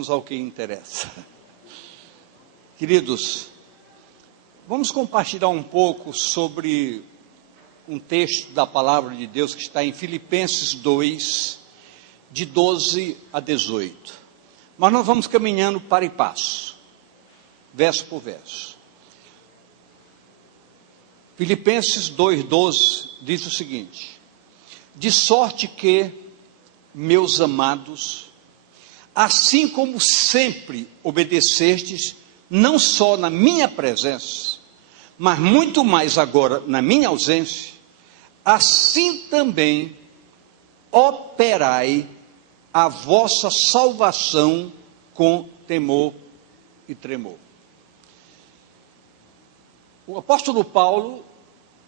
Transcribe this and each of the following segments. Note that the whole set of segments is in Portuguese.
vamos ao que interessa. Queridos, vamos compartilhar um pouco sobre um texto da palavra de Deus que está em Filipenses 2, de 12 a 18. Mas nós vamos caminhando para e passo, verso por verso. Filipenses 2,12 diz o seguinte: de sorte que, meus amados, assim como sempre obedecestes, não só na minha presença, mas muito mais agora na minha ausência, assim também operai a vossa salvação com temor e tremor. O apóstolo Paulo,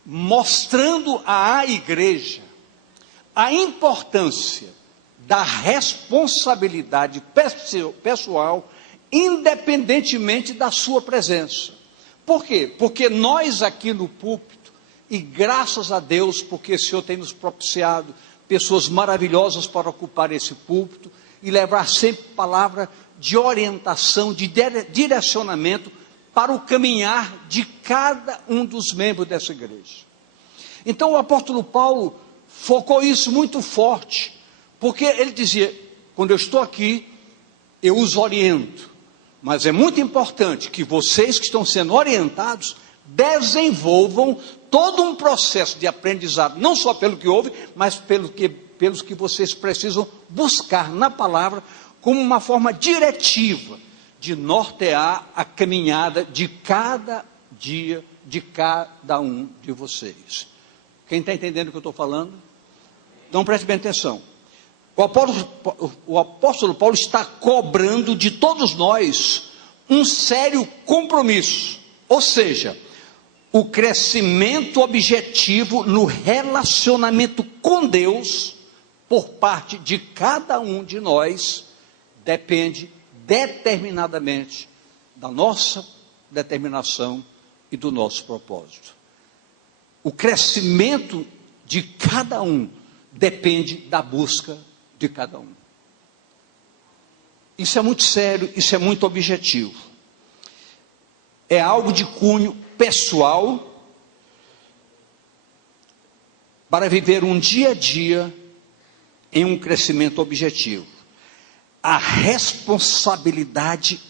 mostrando à igreja a importância da responsabilidade pessoal, independentemente da sua presença. Por quê? Porque nós aqui no púlpito, e graças a Deus, porque o Senhor tem nos propiciado pessoas maravilhosas para ocupar esse púlpito e levar sempre palavra de orientação, de direcionamento para o caminhar de cada um dos membros dessa igreja. Então o apóstolo Paulo focou isso muito forte, porque ele dizia: quando eu estou aqui, eu os oriento, mas é muito importante que vocês que estão sendo orientados desenvolvam todo um processo de aprendizado, não só pelo que ouve, mas pelos que vocês precisam buscar na palavra, como uma forma diretiva de nortear a caminhada de cada dia, de cada um de vocês. Quem está entendendo o que eu estou falando? Então preste bem atenção. O apóstolo Paulo está cobrando de todos nós um sério compromisso, ou seja, o crescimento objetivo no relacionamento com Deus, por parte de cada um de nós, depende determinadamente da nossa determinação e do nosso propósito. O crescimento de cada um depende da busca de cada um. Isso é muito sério, isso é muito objetivo. É algo de cunho pessoal, para viver um dia a dia em um crescimento objetivo. A responsabilidade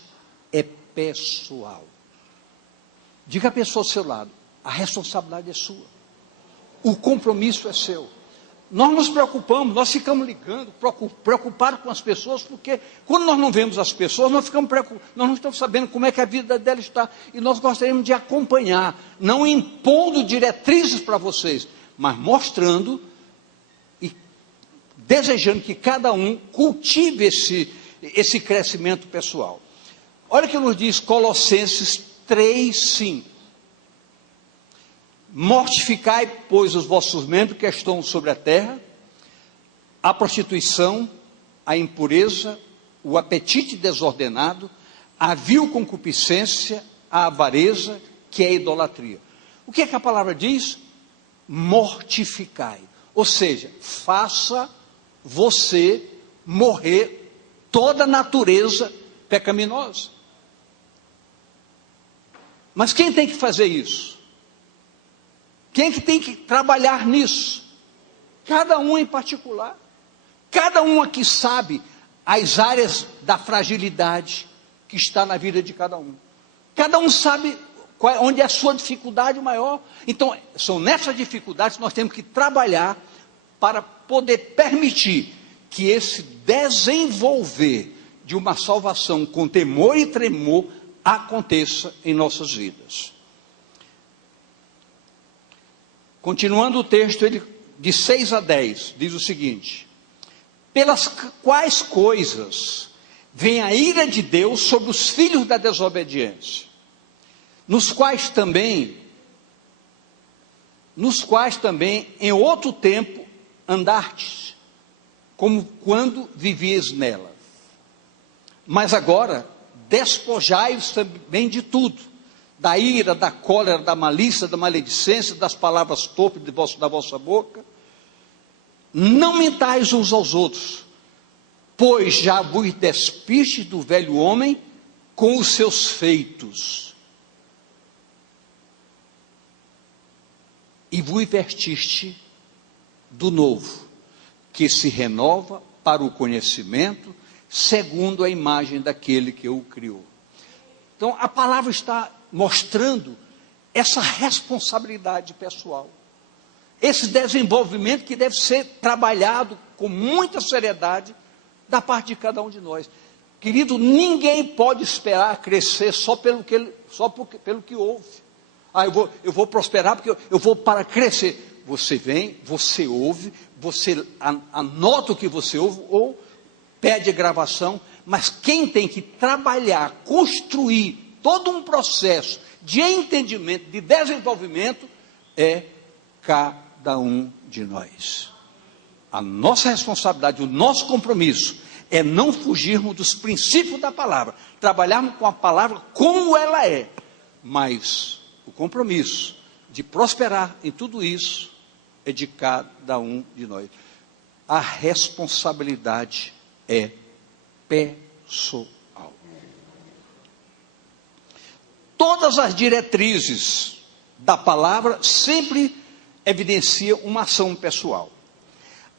é pessoal. Diga a pessoa ao seu lado: a responsabilidade é sua, o compromisso é seu. Nós nos preocupamos, nós ficamos ligando, preocupados com as pessoas, porque quando nós não vemos as pessoas, nós ficamos preocupados, nós não estamos sabendo como é que a vida dela está, e nós gostaríamos de acompanhar, não impondo diretrizes para vocês, mas mostrando e desejando que cada um cultive esse crescimento pessoal. Olha o que nos diz Colossenses 3:5. Mortificai, pois, os vossos membros que estão sobre a terra, a prostituição, a impureza, o apetite desordenado, a vil concupiscência, a avareza, que é a idolatria. O que é que a palavra diz? Mortificai. Ou seja, faça você morrer toda a natureza pecaminosa. Mas quem tem que fazer isso? Quem é que tem que trabalhar nisso? Cada um em particular. Cada um aqui sabe as áreas da fragilidade que está na vida de cada um. Cada um sabe onde é a sua dificuldade maior. Então, são nessas dificuldades que nós temos que trabalhar para poder permitir que esse desenvolver de uma salvação com temor e tremor aconteça em nossas vidas. Continuando o texto, ele, de 6 a 10, diz o seguinte: pelas quais coisas vem a ira de Deus sobre os filhos da desobediência, nos quais também em outro tempo andastes, como quando vivias nelas. Mas agora, despojai-vos também de tudo, da ira, da cólera, da malícia, da maledicência, das palavras torpes da vossa boca. Não mentais uns aos outros, pois já vos despiste do velho homem com os seus feitos, e vos vestiste do novo, que se renova para o conhecimento, segundo a imagem daquele que o criou. Então, a palavra está mostrando essa responsabilidade pessoal, esse desenvolvimento que deve ser trabalhado com muita seriedade da parte de cada um de nós. Querido, ninguém pode esperar crescer só pelo que ouve. Eu vou prosperar porque eu vou para crescer. Você vem, você ouve, você anota o que você ouve ou pede gravação, mas quem tem que trabalhar, construir todo um processo de entendimento, de desenvolvimento, é cada um de nós. A nossa responsabilidade, o nosso compromisso é não fugirmos dos princípios da palavra, trabalharmos com a palavra como ela é, mas o compromisso de prosperar em tudo isso é de cada um de nós. A responsabilidade é pessoal. Todas as diretrizes da palavra sempre evidenciam uma ação pessoal.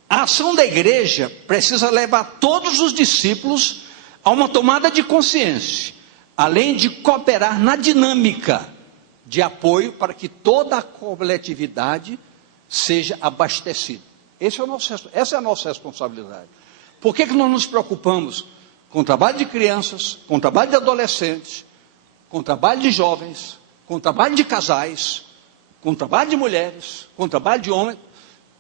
A ação da igreja precisa levar todos os discípulos a uma tomada de consciência, além de cooperar na dinâmica de apoio para que toda a coletividade seja abastecida. Essa é a nossa responsabilidade. Por que nós nos preocupamos com o trabalho de crianças, com o trabalho de adolescentes, com o trabalho de jovens, com o trabalho de casais, com o trabalho de mulheres, com o trabalho de homens?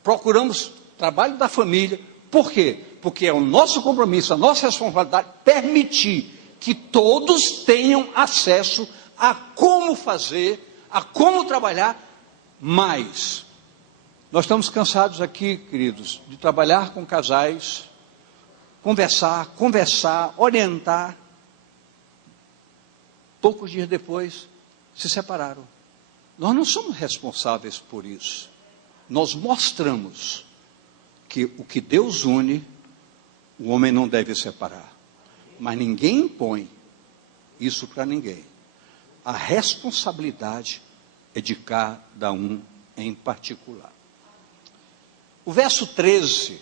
Procuramos trabalho da família. Por quê? Porque é o nosso compromisso, a nossa responsabilidade permitir que todos tenham acesso a como fazer, a como trabalhar mais. Nós estamos cansados aqui, queridos, de trabalhar com casais, conversar, orientar. Poucos dias depois, se separaram. Nós não somos responsáveis por isso. Nós mostramos que o que Deus une, o homem não deve separar. Mas ninguém impõe isso para ninguém. A responsabilidade é de cada um em particular. O verso 13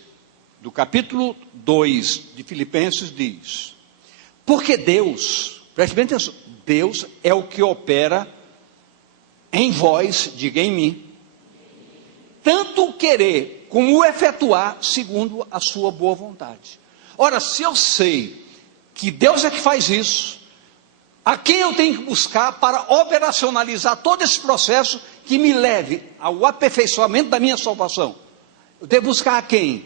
do capítulo 2 de Filipenses diz: porque Deus, preste bem atenção, Deus é o que opera em vós, diga em mim, tanto o querer como o efetuar segundo a sua boa vontade. Ora, se eu sei que Deus é que faz isso, a quem eu tenho que buscar para operacionalizar todo esse processo que me leve ao aperfeiçoamento da minha salvação? Eu devo buscar a quem?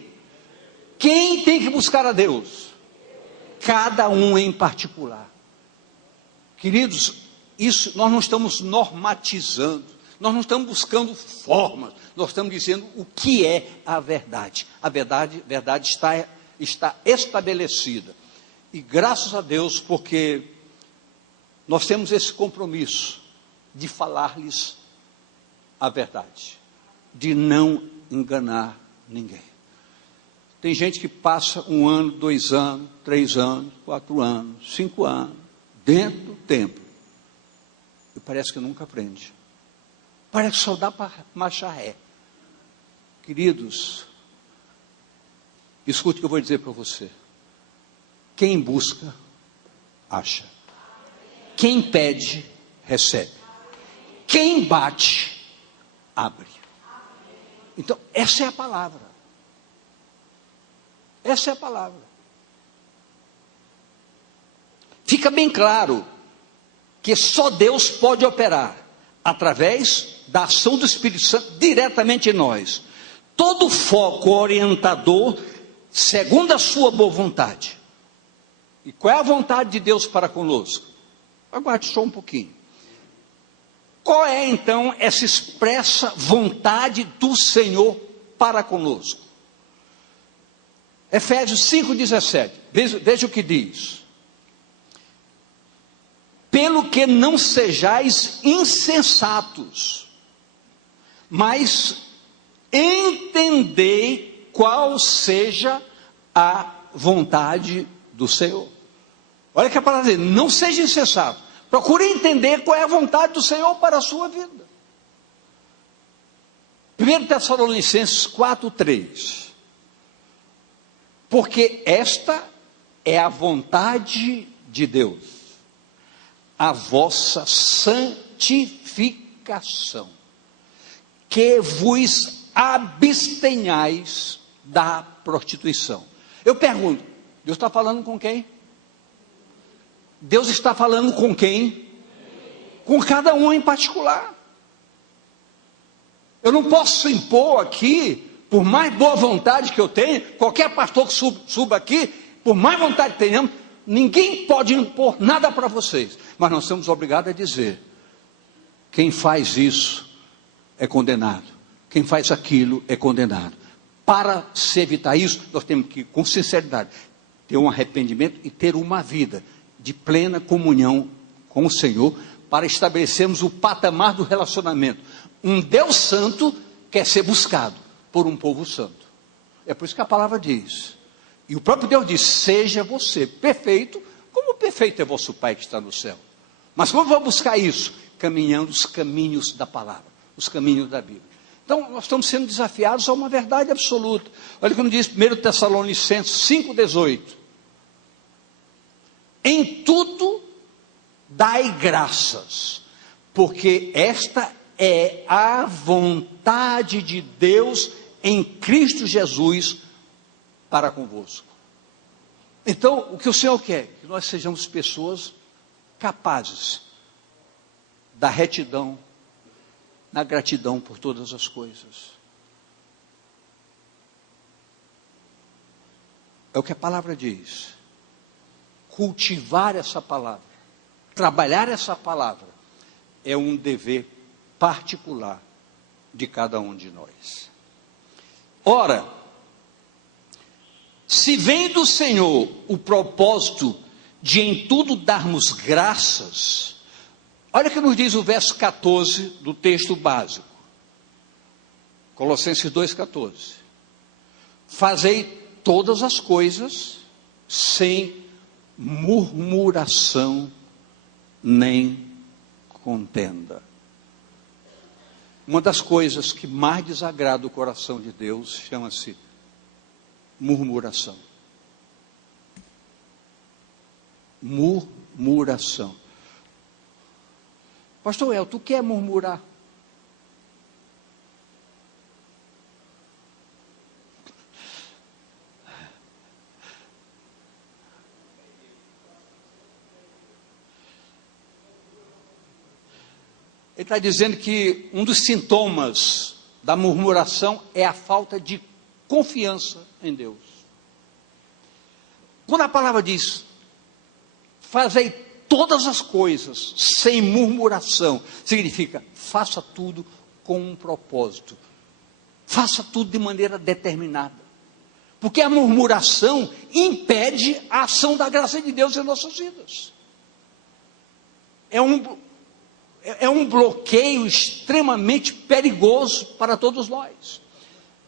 Quem tem que buscar a Deus? Cada um em particular. Queridos, isso nós não estamos normatizando, nós não estamos buscando formas, nós estamos dizendo o que é a verdade. A verdade está estabelecida. E graças a Deus, porque nós temos esse compromisso de falar-lhes a verdade, de não enganar ninguém. Tem gente que passa 1 ano, 2 anos, 3 anos, 4 anos, 5 anos, dentro do templo, e parece que nunca aprende. Parece que só dá para marchar ré. Queridos, escute o que eu vou dizer para você. Quem busca, acha. Quem pede, recebe. Quem bate, abre. Então, essa é a palavra. Essa é a palavra. Fica bem claro que só Deus pode operar através da ação do Espírito Santo diretamente em nós. Todo foco orientador segundo a sua boa vontade. E qual é a vontade de Deus para conosco? Aguarde só um pouquinho. Qual é então essa expressa vontade do Senhor para conosco? Efésios 5,17, veja o que diz: pelo que não sejais insensatos, mas entendei qual seja a vontade do Senhor. Olha que a palavra diz, não seja insensato. Procure entender qual é a vontade do Senhor para a sua vida. 1 Tessalonicenses 4:3. Porque esta é a vontade de Deus, a vossa santificação, que vos abstenhais da prostituição. Eu pergunto, Deus está falando com quem? Deus está falando com quem? Com cada um em particular. Eu não posso impor aqui, por mais boa vontade que eu tenha, qualquer pastor que suba aqui, por mais vontade que tenhamos, ninguém pode impor nada para vocês. Mas nós somos obrigados a dizer, quem faz isso é condenado. Quem faz aquilo é condenado. Para se evitar isso, nós temos que, com sinceridade, ter um arrependimento e ter uma vida de plena comunhão com o Senhor, para estabelecermos o patamar do relacionamento. Um Deus santo quer ser buscado por um povo santo. É por isso que a palavra diz. E o próprio Deus diz, seja você perfeito, como perfeito é vosso Pai que está no céu. Mas como vou buscar isso? Caminhando os caminhos da palavra, os caminhos da Bíblia. Então, nós estamos sendo desafiados a uma verdade absoluta. Olha como diz 1 Tessalonicenses 5,18. Em tudo dai graças, porque esta é a vontade de Deus em Cristo Jesus para convosco. Então, o que o Senhor quer? Que nós sejamos pessoas capazes da retidão, na gratidão por todas as coisas. É o que a palavra diz. Cultivar essa palavra, trabalhar essa palavra, é um dever particular de cada um de nós. Ora, se vem do Senhor o propósito de em tudo darmos graças, olha o que nos diz o verso 14 do texto básico, Colossenses 2,14. Fazei todas as coisas sem murmuração nem contenda. Uma das coisas que mais desagrada o coração de Deus chama-se murmuração. Murmuração. Pastor El, tu quer murmurar? Ele está dizendo que um dos sintomas da murmuração é a falta de confiança em Deus. Quando a palavra diz, fazei todas as coisas sem murmuração, significa, faça tudo com um propósito. Faça tudo de maneira determinada. Porque a murmuração impede a ação da graça de Deus em nossas vidas. É um bloqueio extremamente perigoso para todos nós.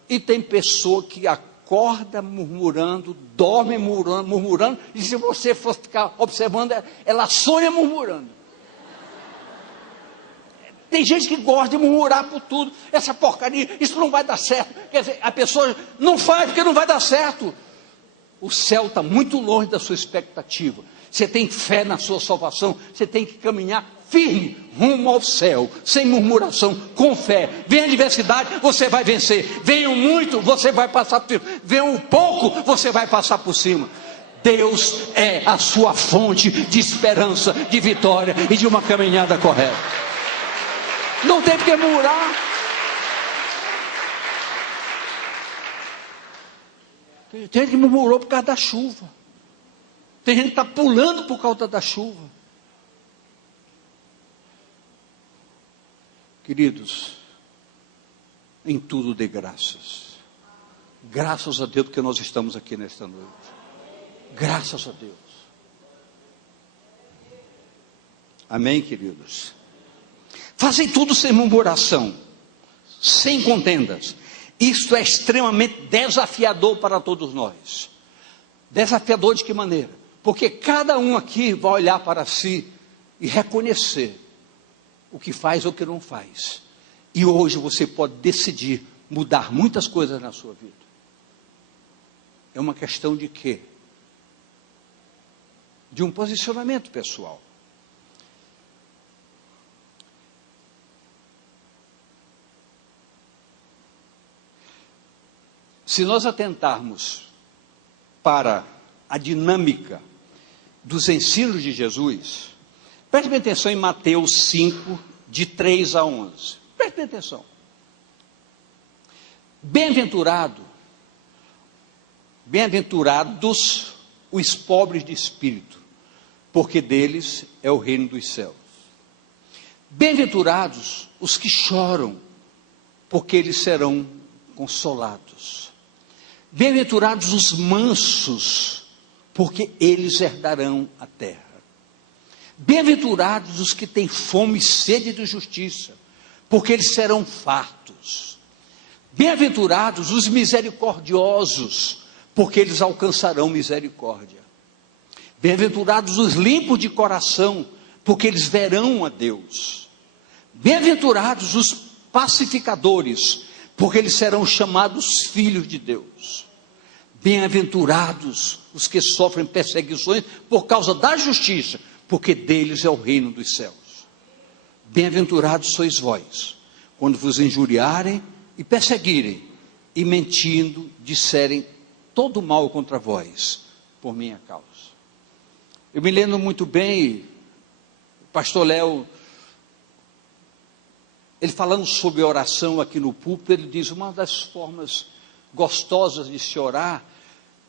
E tem pessoa que acorda murmurando, dorme murmurando, e se você for ficar observando, ela sonha murmurando. Tem gente que gosta de murmurar por tudo, essa porcaria, isso não vai dar certo. Quer dizer, a pessoa não faz porque não vai dar certo. O céu está muito longe da sua expectativa. Você tem fé na sua salvação, você tem que caminhar firme rumo ao céu, sem murmuração, com fé. Vem a adversidade, você vai vencer. Venha muito, você vai passar por cima. Venha um pouco, você vai passar por cima. Deus é a sua fonte de esperança, de vitória e de uma caminhada correta. Não tem que murmurar. Tem gente que murmurou por causa da chuva. Tem gente que está pulando por causa da chuva. Queridos, em tudo dê graças. Graças a Deus porque nós estamos aqui nesta noite. Graças a Deus. Amém, queridos? Fazem tudo sem murmuração, sem contendas. Isto é extremamente desafiador para todos nós. Desafiador de que maneira? Porque cada um aqui vai olhar para si e reconhecer o que faz ou o que não faz. E hoje você pode decidir mudar muitas coisas na sua vida. É uma questão de quê? De um posicionamento pessoal. Se nós atentarmos para a dinâmica dos ensinos de Jesus, preste bem atenção em Mateus 5, de 3 a 11. Preste bem atenção. Bem-aventurados os pobres de espírito, porque deles é o reino dos céus. Bem-aventurados os que choram, porque eles serão consolados. Bem-aventurados os mansos, porque eles herdarão a terra. Bem-aventurados os que têm fome e sede de justiça, porque eles serão fartos. Bem-aventurados os misericordiosos, porque eles alcançarão misericórdia. Bem-aventurados os limpos de coração, porque eles verão a Deus. Bem-aventurados os pacificadores, porque eles serão chamados filhos de Deus. Bem-aventurados os que sofrem perseguições por causa da justiça, porque deles é o reino dos céus. Bem-aventurados sois vós, quando vos injuriarem e perseguirem, e mentindo, disserem todo mal contra vós, por minha causa. Eu me lembro muito bem, o pastor Léo, ele falando sobre oração aqui no púlpito, ele diz, uma das formas gostosas de se orar,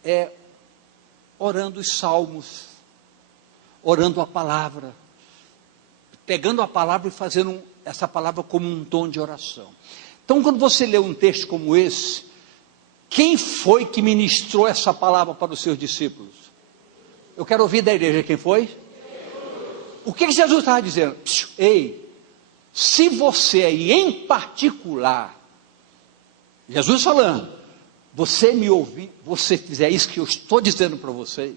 é orando os salmos, orando a palavra, pegando a palavra e fazendo essa palavra como um tom de oração. Então, quando você lê um texto como esse, quem foi que ministrou essa palavra para os seus discípulos? Eu quero ouvir da igreja, quem foi? O que Jesus estava dizendo? Ei, se você aí em particular, Jesus falando, você me ouvir, você fizer isso que eu estou dizendo para vocês,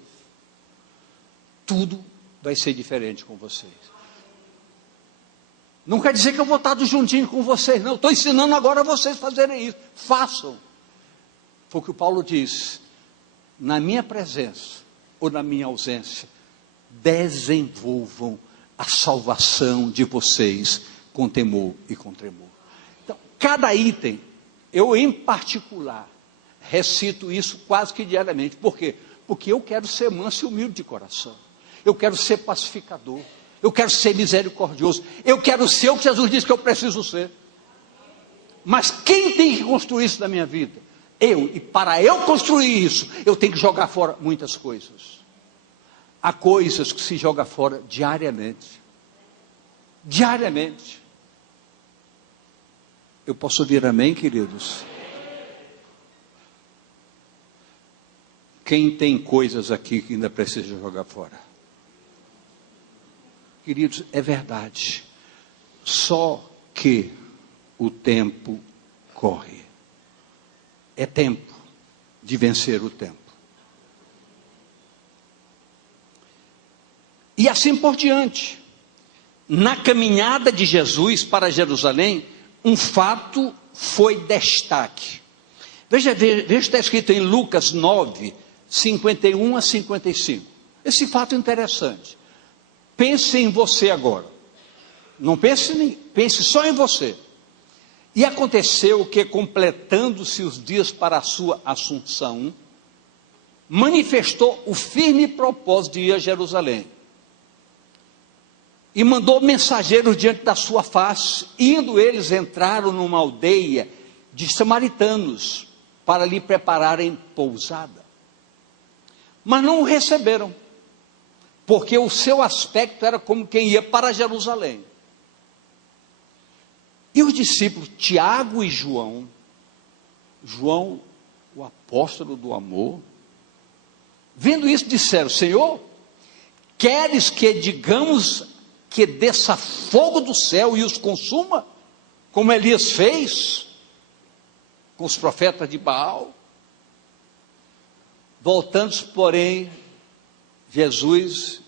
tudo vai ser diferente com vocês. Não quer dizer que eu vou estar juntinho com vocês, não. Estou ensinando agora a vocês fazerem isso. Façam. Foi o que o Paulo diz. Na minha presença ou na minha ausência, desenvolvam a salvação de vocês com temor e com tremor. Então, cada item, eu em particular, recito isso quase que diariamente. Por quê? Porque eu quero ser manso e humilde de coração. Eu quero ser pacificador. Eu quero ser misericordioso. Eu quero ser o que Jesus disse que eu preciso ser. Mas quem tem que construir isso na minha vida? Eu. E para eu construir isso, eu tenho que jogar fora muitas coisas. Há coisas que se joga fora diariamente. Diariamente. Eu posso ouvir amém, queridos? Quem tem coisas aqui que ainda precisa jogar fora? Queridos, é verdade. Só que o tempo corre. É tempo de vencer o tempo. E assim por diante. Na caminhada de Jesus para Jerusalém, um fato foi destaque. Veja, está escrito em Lucas 9, 51 a 55. Esse fato é interessante. Pense em você agora. Não pense só em você. E aconteceu que, completando-se os dias para a sua assunção, manifestou o firme propósito de ir a Jerusalém. E mandou mensageiros diante da sua face. Indo eles, entraram numa aldeia de samaritanos para lhe prepararem pousada. Mas não o receberam, porque o seu aspecto era como quem ia para Jerusalém. E os discípulos Tiago e João, o apóstolo do amor, vendo isso disseram, Senhor, queres que digamos que desça fogo do céu e os consuma, como Elias fez com os profetas de Baal? Voltando, porém, Jesus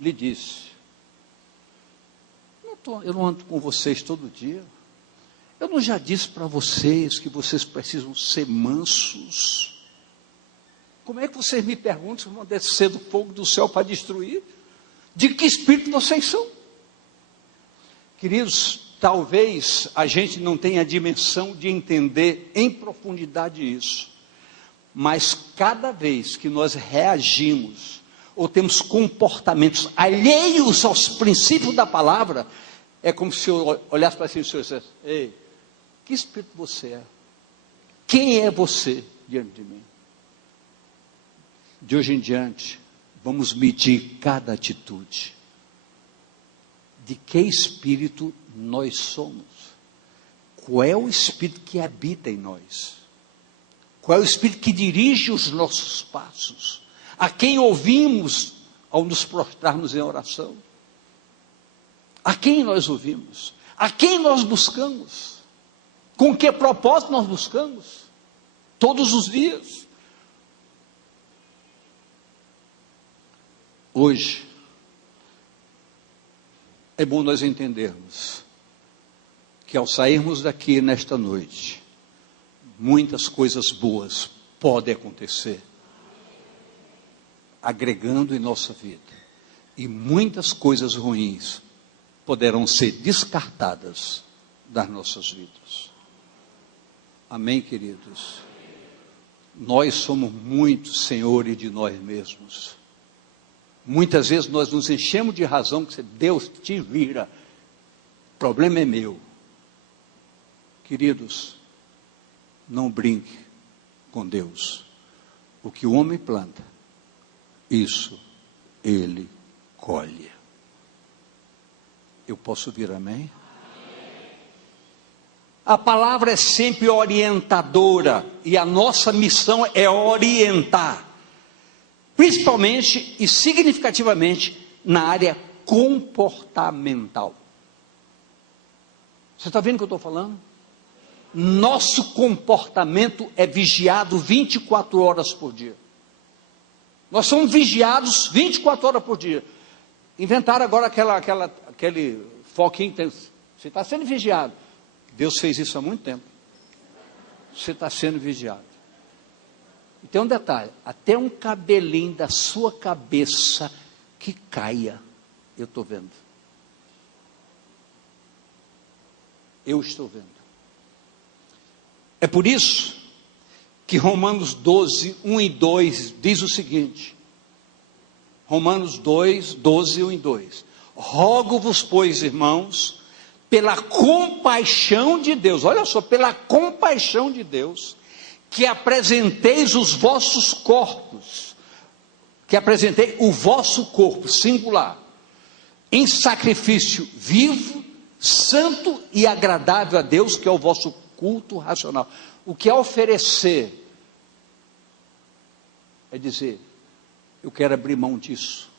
lhe disse: eu não ando com vocês todo dia. Eu não já disse para vocês que vocês precisam ser mansos? Como é que vocês me perguntam se vão descer do fogo do céu para destruir? De que espírito vocês são? Queridos, talvez a gente não tenha a dimensão de entender em profundidade isso, mas cada vez que nós reagimos, ou temos comportamentos alheios aos princípios da palavra, é como se eu olhasse para si e dissesse: ei, que espírito você é? Quem é você diante de mim? De hoje em diante, vamos medir cada atitude. De que espírito nós somos? Qual é o espírito que habita em nós? Qual é o espírito que dirige os nossos passos? A quem ouvimos ao nos prostrarmos em oração? A quem nós ouvimos? A quem nós buscamos? Com que propósito nós buscamos? Todos os dias. Hoje, é bom nós entendermos que ao sairmos daqui nesta noite, muitas coisas boas podem acontecer, agregando em nossa vida, e muitas coisas ruins poderão ser descartadas das nossas vidas. Amém, queridos? Nós somos muito senhores de nós mesmos. Muitas vezes nós nos enchemos de razão, que Deus te vira, o problema é meu. Queridos, não brinque com Deus. O que o homem planta, isso ele colhe. Eu posso ouvir amém? A palavra é sempre orientadora, e a nossa missão é orientar, principalmente e significativamente na área comportamental. Você está vendo o que eu estou falando? Nosso comportamento é vigiado 24 horas por dia. Nós somos vigiados 24 horas por dia. Inventaram agora aquele foquinho, você está sendo vigiado. Deus fez isso há muito tempo. Você está sendo vigiado. E tem um detalhe: até um cabelinho da sua cabeça que caia, eu estou vendo. Eu estou vendo. É por isso que Romanos 12, 1 e 2 diz o seguinte. Romanos 2, 12, 1 e 2. Rogo-vos, pois, irmãos, pela compaixão de Deus, olha só, pela compaixão de Deus, que apresenteis os vossos corpos, que apresentei o vosso corpo, singular, em sacrifício vivo, santo e agradável a Deus, que é o vosso culto racional. O que é oferecer? É dizer: eu quero abrir mão disso.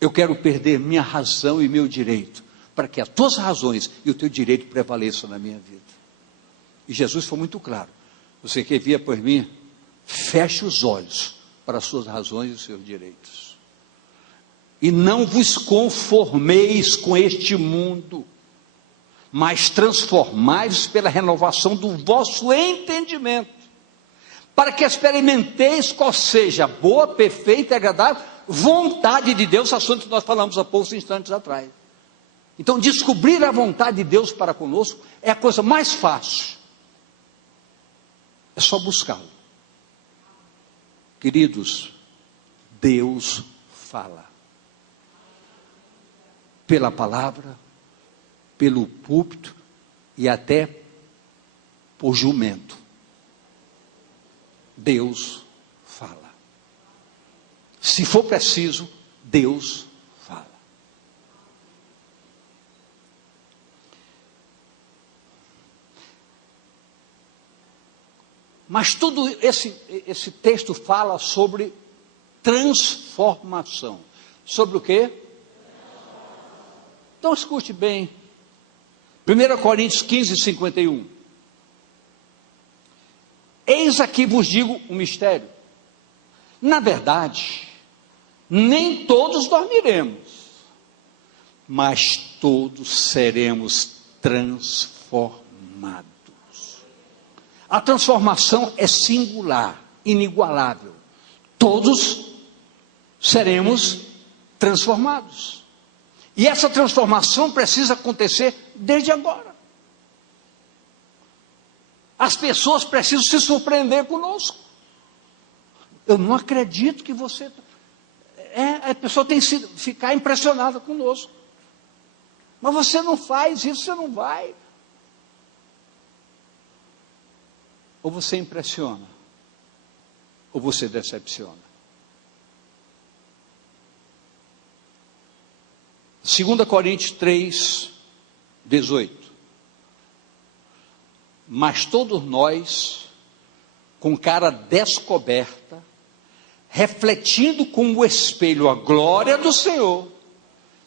Eu quero perder minha razão e meu direito, para que as tuas razões e o teu direito prevaleçam na minha vida. E Jesus foi muito claro: você que via por mim, feche os olhos para as suas razões e os seus direitos. E não vos conformeis com este mundo, mas transformai-vos pela renovação do vosso entendimento, para que experimenteis qual seja a boa, perfeita e agradável vontade de Deus, assunto que nós falamos há poucos instantes atrás. Então, descobrir a vontade de Deus para conosco é a coisa mais fácil. É só buscá-lo. Queridos, Deus fala. Pela palavra, pelo púlpito e até por jumento. Deus fala. Se for preciso, Deus fala. Mas tudo esse texto fala sobre transformação. Sobre o quê? Então escute bem. 1 Coríntios 15, 51. Eis aqui vos digo um mistério. Na verdade, nem todos dormiremos, mas todos seremos transformados. A transformação é singular, inigualável. Todos seremos transformados. E essa transformação precisa acontecer desde agora. As pessoas precisam se surpreender conosco. Eu não acredito que você... a pessoa tem que ficar impressionada conosco. Mas você não faz isso, você não vai. Ou você impressiona, ou você decepciona. 2 Coríntios 3, 18. Mas todos nós, com cara descoberta, refletindo como o espelho a glória do Senhor,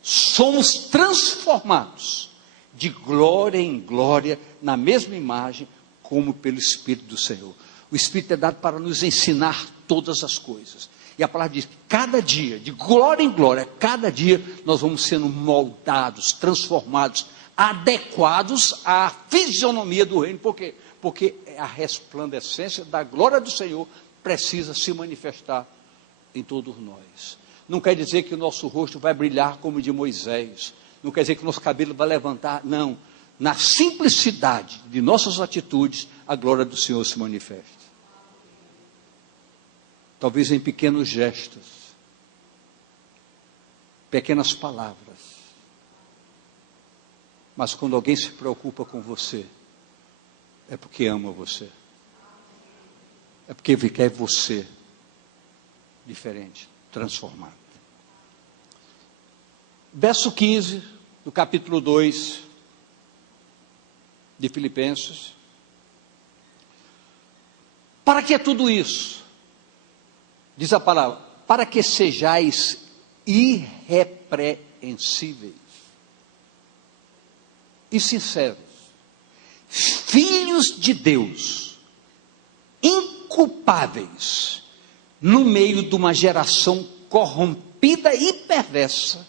somos transformados de glória em glória, na mesma imagem, como pelo Espírito do Senhor. O Espírito é dado para nos ensinar todas as coisas. E a palavra diz que cada dia, de glória em glória, cada dia nós vamos sendo moldados, transformados, adequados à fisionomia do reino. Por quê? Porque a resplandecência da glória do Senhor precisa se manifestar em todos nós. Não quer dizer que o nosso rosto vai brilhar como o de Moisés. Não quer dizer que o nosso cabelo vai levantar. Não. Na simplicidade de nossas atitudes, a glória do Senhor se manifesta. Talvez em pequenos gestos, pequenas palavras. Mas quando alguém se preocupa com você, é porque ama você. É porque quer você diferente, transformado. Verso 15 do capítulo 2 de Filipenses. Para que tudo isso? Diz a palavra, para que sejais irrepreensíveis e sinceros, filhos de Deus, inculpáveis, no meio de uma geração corrompida e perversa,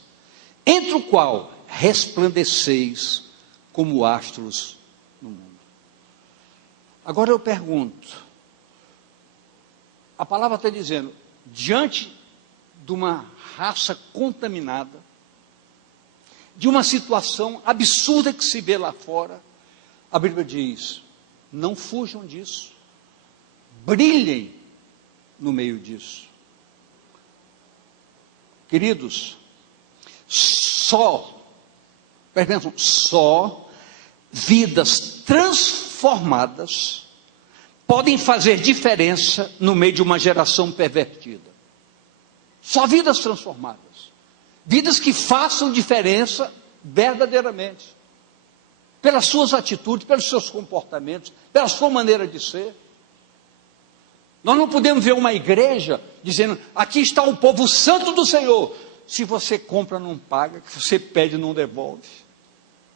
entre o qual resplandeceis como astros no mundo. Agora eu pergunto, a palavra está dizendo, diante de uma raça contaminada, de uma situação absurda que se vê lá fora, a Bíblia diz, não fujam disso, brilhem no meio disso. Queridos, só vidas transformadas podem fazer diferença no meio de uma geração pervertida. Só vidas transformadas. Vidas que façam diferença verdadeiramente. Pelas suas atitudes, pelos seus comportamentos, pela sua maneira de ser. Nós não podemos ver uma igreja dizendo, aqui está o povo santo do Senhor. Se você compra, não paga. Se você pede, não devolve.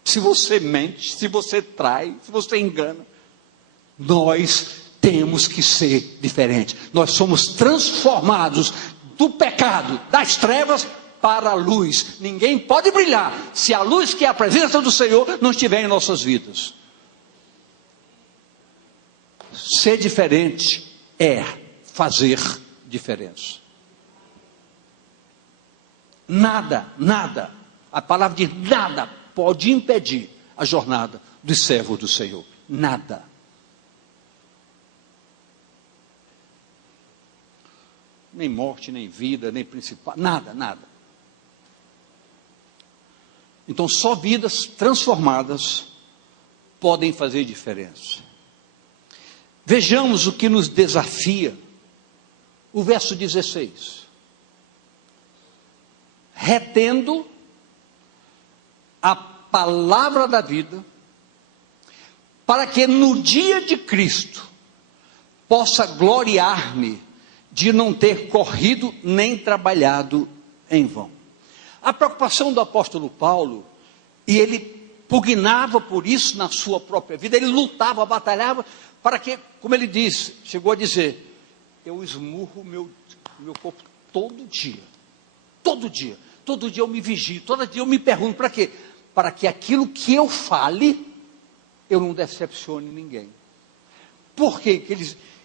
Se você mente, se você trai, se você engana. Nós temos que ser diferentes. Nós somos transformados do pecado, das trevas para a luz. Ninguém pode brilhar se a luz, que é a presença do Senhor, não estiver em nossas vidas. Ser diferente é fazer diferença. Nada, a palavra diz nada pode impedir a jornada dos servos do Senhor. Nada. Nem morte, nem vida, nem principal, nada. Então só vidas transformadas podem fazer diferença. Vejamos o que nos desafia, o verso 16. Retendo a palavra da vida, para que no dia de Cristo possa gloriar-me de não ter corrido nem trabalhado em vão. A preocupação do apóstolo Paulo, e ele pugnava por isso na sua própria vida, ele lutava, batalhava, para que, como ele disse, chegou a dizer, eu esmurro meu corpo todo dia, todo dia eu me vigio, todo dia eu me pergunto, para quê? Para que aquilo que eu fale, eu não decepcione ninguém. Por quê?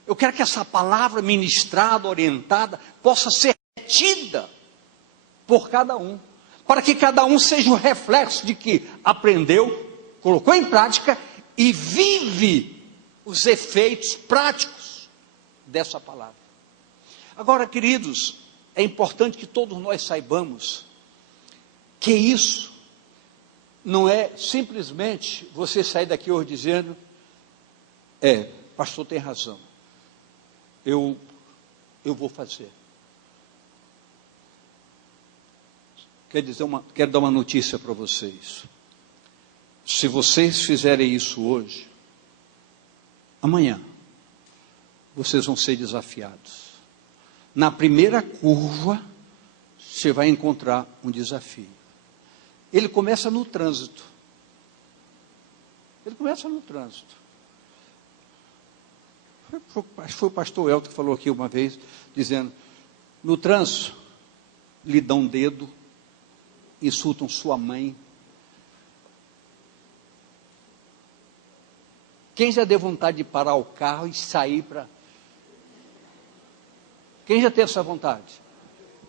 Eu quero que essa palavra ministrada, orientada, possa ser retida por cada um, para que cada um seja um reflexo de que aprendeu, colocou em prática e vive os efeitos práticos dessa palavra. Agora, queridos, é importante que todos nós saibamos que isso não é simplesmente você sair daqui hoje dizendo, pastor tem razão, eu vou fazer. Quero dar uma notícia para vocês. Se vocês fizerem isso hoje, amanhã, vocês vão ser desafiados. Na primeira curva, você vai encontrar um desafio. Ele começa no trânsito. Foi o pastor Elton que falou aqui uma vez, dizendo, no trânsito, lhe dão um dedo, insultam sua mãe. Quem já deu vontade de parar o carro e sair para... Quem já teve essa vontade?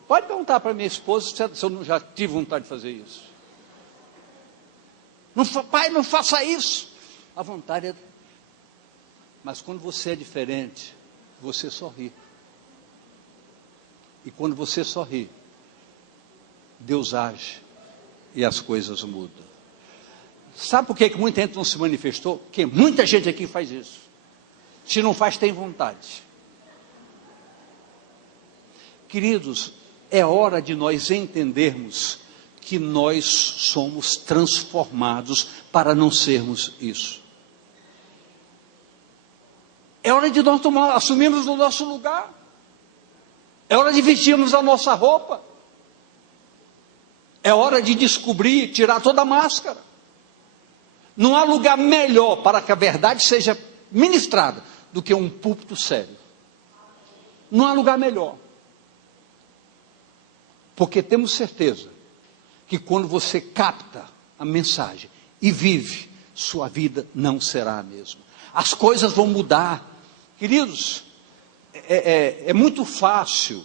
Pode perguntar para minha esposa se eu não já tive vontade de fazer isso. Pai, não faça isso. A vontade é... Mas quando você é diferente, você sorri. E quando você sorri, Deus age e as coisas mudam. Sabe por que muita gente não se manifestou? Porque muita gente aqui faz isso. Se não faz, tem vontade. Queridos, é hora de nós entendermos que nós somos transformados para não sermos isso. É hora de nós assumirmos o nosso lugar. É hora de vestirmos a nossa roupa. É hora de descobrir, tirar toda a máscara. Não há lugar melhor para que a verdade seja ministrada do que um púlpito sério. Não há lugar melhor. Porque temos certeza que quando você capta a mensagem e vive, sua vida não será a mesma. As coisas vão mudar. Queridos, é muito fácil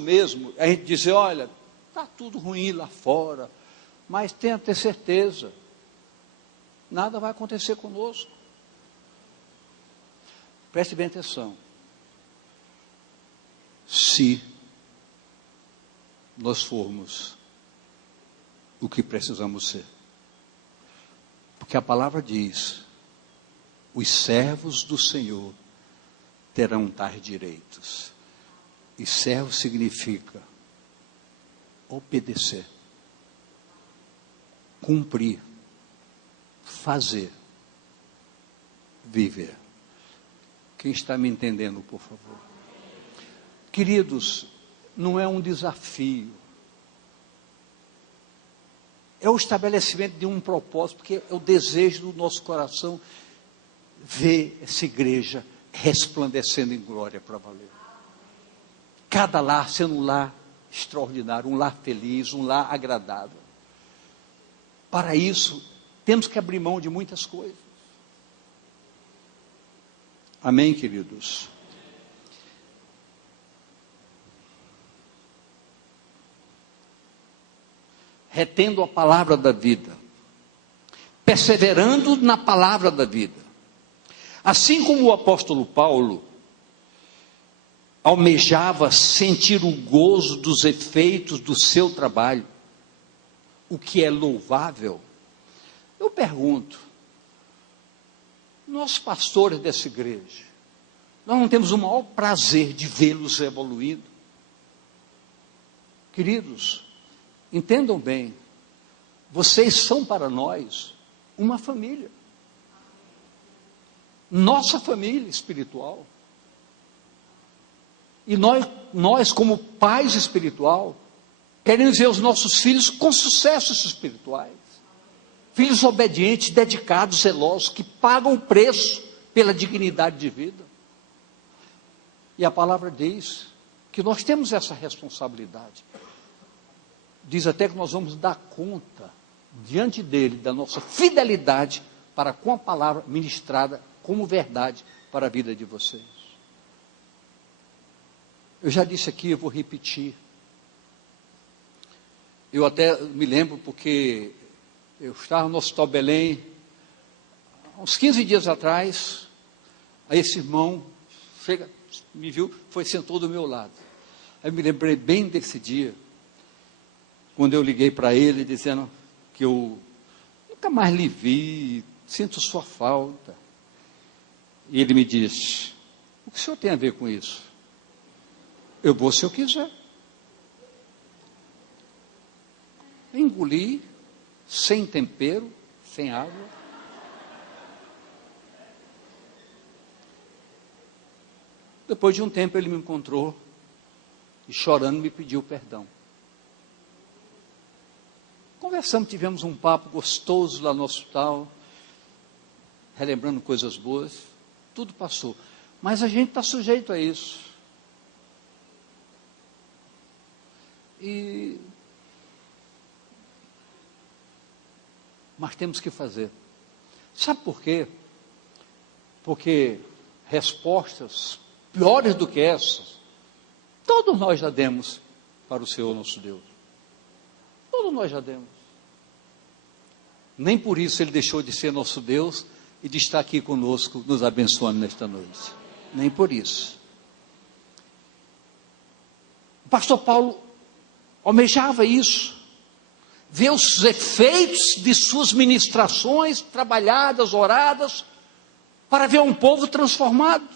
mesmo a gente dizer, olha, está tudo ruim lá fora, mas tenha ter certeza, nada vai acontecer conosco. Preste bem atenção. Se nós formos o que precisamos ser. Porque a palavra diz, os servos do Senhor terão tais direitos. E servo significa obedecer, cumprir, fazer, viver. Quem está me entendendo, por favor? Queridos, não é um desafio, é o estabelecimento de um propósito, porque é o desejo do nosso coração ver essa igreja resplandecendo em glória para valer. Cada lar sendo um lar extraordinário, um lar feliz, um lar agradável. Para isso, temos que abrir mão de muitas coisas. Amém, queridos? Retendo a palavra da vida, perseverando na palavra da vida. Assim como o apóstolo Paulo almejava sentir o gozo dos efeitos do seu trabalho, o que é louvável, eu pergunto, nós pastores dessa igreja, nós não temos o maior prazer de vê-los evoluindo? Queridos, entendam bem, vocês são para nós uma família. Nossa família espiritual. E nós como pais espiritual, queremos ver os nossos filhos com sucessos espirituais. filhos obedientes, dedicados, zelosos, que pagam o preço pela dignidade de vida. E a palavra diz que nós temos essa responsabilidade. Diz até que nós vamos dar conta diante dele da nossa fidelidade para com a palavra ministrada como verdade para a vida de vocês. Eu já disse aqui, eu vou repetir. Eu até me lembro porque eu estava no Hospital Belém, uns 15 dias atrás, aí esse irmão chega, me viu, sentou do meu lado. Aí eu me lembrei bem desse dia, quando eu liguei para ele, dizendo que eu nunca mais lhe vi, sinto sua falta. E ele me disse: o que o senhor tem a ver com isso? Eu vou se eu quiser. Engoli, sem tempero, sem água. Depois de um tempo ele me encontrou e chorando me pediu perdão. Conversamos, tivemos um papo gostoso lá no hospital, relembrando coisas boas, tudo passou. Mas a gente está sujeito a isso. Mas temos que fazer. Sabe por quê? Porque respostas piores do que essas, todos nós já demos para o Senhor nosso Deus. Todos nós já demos. Nem por isso Ele deixou de ser nosso Deus e de estar aqui conosco, nos abençoando nesta noite. Nem por isso. O pastor Paulo almejava isso. Ver os efeitos de suas ministrações trabalhadas, oradas, para ver um povo transformado.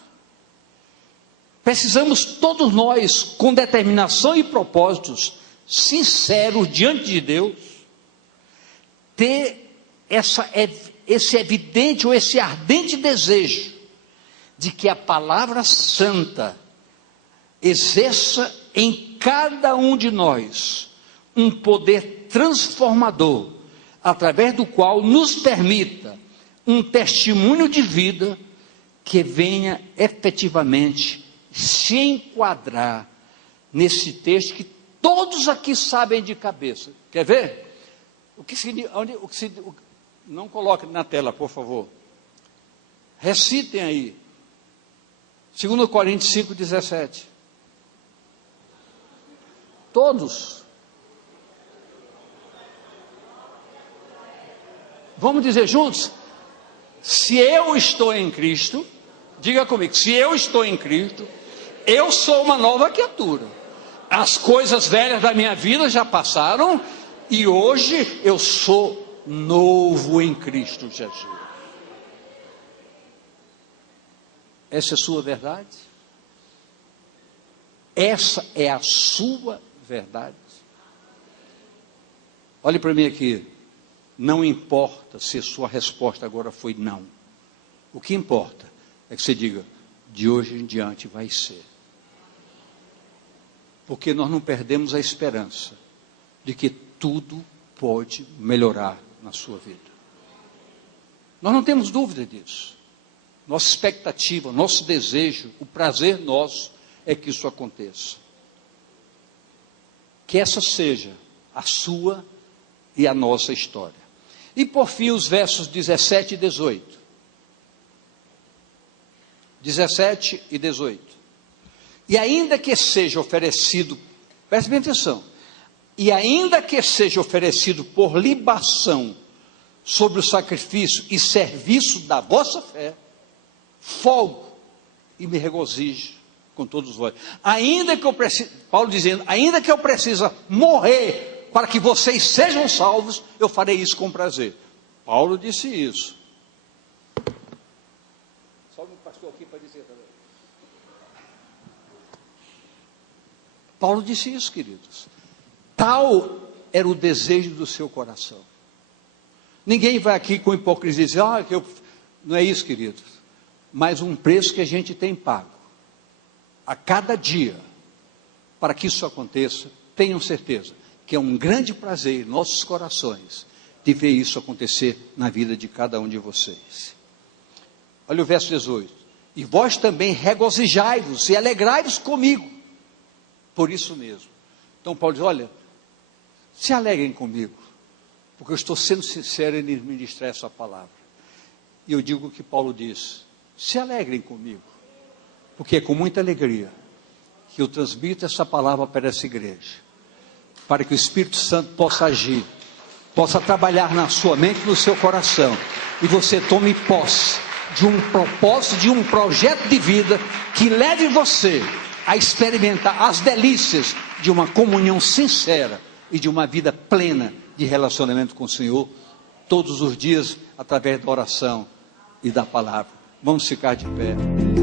Precisamos todos nós, com determinação e propósitos sinceros diante de Deus, ter esse evidente ou esse ardente desejo de que a palavra santa exerça em cada um de nós um poder transformador, através do qual nos permita um testemunho de vida que venha efetivamente se enquadrar nesse texto que todos aqui sabem de cabeça. Quer ver? Não coloque na tela, por favor. Recitem aí. 2 Coríntios 5,17. Todos. Vamos dizer juntos? Se eu estou em Cristo, diga comigo, se eu estou em Cristo, eu sou uma nova criatura. As coisas velhas da minha vida já passaram e hoje eu sou novo em Cristo Jesus. Essa é a sua verdade? Essa é a sua verdade? Olhe para mim aqui. Não importa se a sua resposta agora foi não. O que importa é que você diga, de hoje em diante vai ser. Porque nós não perdemos a esperança de que tudo pode melhorar na sua vida. Nós não temos dúvida disso. Nossa expectativa, nosso desejo, o prazer nosso é que isso aconteça. Que essa seja a sua e a nossa história. E por fim os versos 17 e 18. 17 e 18. E ainda que seja oferecido, preste bem atenção, e ainda que seja oferecido por libação sobre o sacrifício e serviço da vossa fé, folgo e me regozijo com todos vós. Ainda que eu precise, Paulo dizendo, ainda que eu precise morrer para que vocês sejam salvos, eu farei isso com prazer. Paulo disse isso. Só um pastor aqui para dizer também. Paulo disse isso, queridos. Tal era o desejo do seu coração. Ninguém vai aqui com hipocrisia dizer, não é isso, queridos. Mas um preço que a gente tem pago. A cada dia, para que isso aconteça, tenham certeza que é um grande prazer em nossos corações de ver isso acontecer na vida de cada um de vocês. Olha o verso 18. E vós também regozijai-vos e alegrai-vos comigo, por isso mesmo. Então Paulo diz, olha, se alegrem comigo, porque eu estou sendo sincero em ministrar essa palavra. E eu digo o que Paulo diz, se alegrem comigo, porque é com muita alegria que eu transmito essa palavra para essa igreja, para que o Espírito Santo possa agir, possa trabalhar na sua mente e no seu coração, e você tome posse de um propósito, de um projeto de vida que leve você a experimentar as delícias de uma comunhão sincera e de uma vida plena de relacionamento com o Senhor, todos os dias, através da oração e da palavra. Vamos ficar de pé.